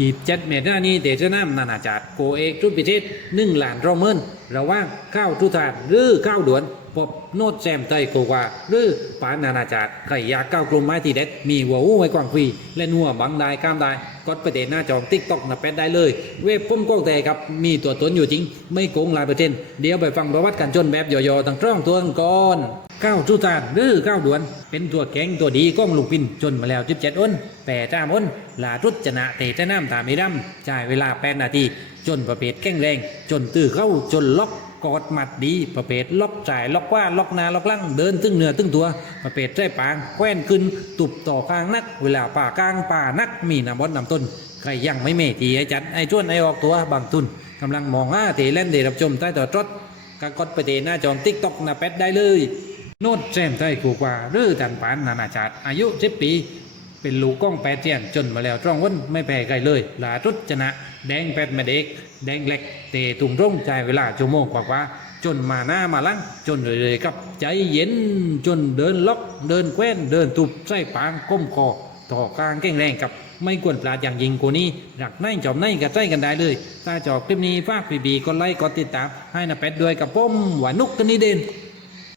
ยีบเจ็ดเมตรหน้านี้เดชน้ำนานาจารย์โกเอกทุปิเทศหนึ่งหลานรอเมินระว่างข้าวทุทานหรือข้าวด่วน พบโนดแซมไตโกว่าหรือปานนานาจารย์ไขยาก้าวกลุ่มไม้ทีเด็ด มีหัวอู้ไว้กว้างฟีและนัวบังได้กล้ามได้กดประเด็นหน้าจองติ๊กต็อกนะแปดได้เลย เว็บพุ่มก้องแต่ครับ มีตัวตนอยู่จริง ไม่โกงหลายเปอร์เซ็นต์เดี๋ยวไปฟังประวัติการจนแบบย่อๆตั้งตร่องตัวกันก่อนข้าวทุทานหรือข้าวด่วน เป็นตัวแข็งตัวดีก้องลูกปินจนมาแล้วจิบเจ็ดอ้นแปดจ้ามอ้นลาทุจนะเตจะน้ำตามไม่ดำจ่ายเวลาแปดนาที จนประเภทแข็งแรง จนตื้อเข้าจนล็อกกอดหมัดดีประเภทล็อกจ่ายล็อกว่าล็อกนาล็อกหลังเดินตึงเหนือตึงตัวประเภทใจปางแคว้นขึ้นตุบต่อกลางนัก เวลาป่ากลางป่านักมีน้ำบอนน้ำต้นใครยังไม่เมตีไอ้จัดไอ้จ้วนไอ้ออกตัวบางตุนกำลังมองหน้าเตเล่นเดรับชมใต้ต่อจดกกดไปเตหน้าจองติ๊กตอกนะแปดได้เลยโนดแซมใต้กูกว่าหรือจันปานนานาชาติอายุสิบปี เป็นลูกก้องแปดเจียนจนมาแล้วตรองวันไม่แพ้ใครเลยลาทุจนะ แดงแปดม่เด็ก แดงเล็กเตะตุงร่งใจเวลาชั่วโมงกว่าๆจนมาหน้ามาลังจนเลยๆกับ ใจเย็นจนเดินล็อก เดินแคว้นเดินตุบใส่ปางก้มคอต่อกลางแก้งแรงกับไม่ควรพลาดอย่างยิงกูนี้หลักในจอมในกับใจกันได้เลยถ้าจอบคลิปนี้ฝากพีบีกดไลค์กดติดตามให้นะเป็ดด้วยกับผมหวานุกกันนี่เด่น